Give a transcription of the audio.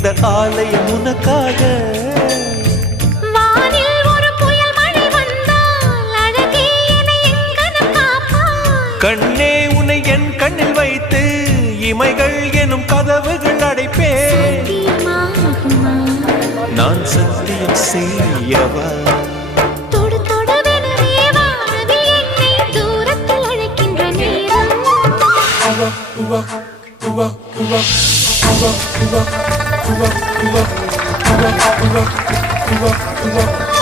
இந்த ஆலயம் உனக்காக. வானில் ஒரு புயல் மழை வந்தால் அழகே என்னை எங்கனம் காப்பாய். கண்ணே உன்னை என் கண்ணில் வைத்து இமைகள் எனும் கதவுகள் அடைப்பேன். சத்தியமாகுமா? நான் சத்தியம் செய்யவா? தொடு தொடுவெனவே வானவில் என்னை தூரத்தில் அழைக்கின்ற நேரம். Uva, uva, uva, uva, uva, uva, uva, uva, uva.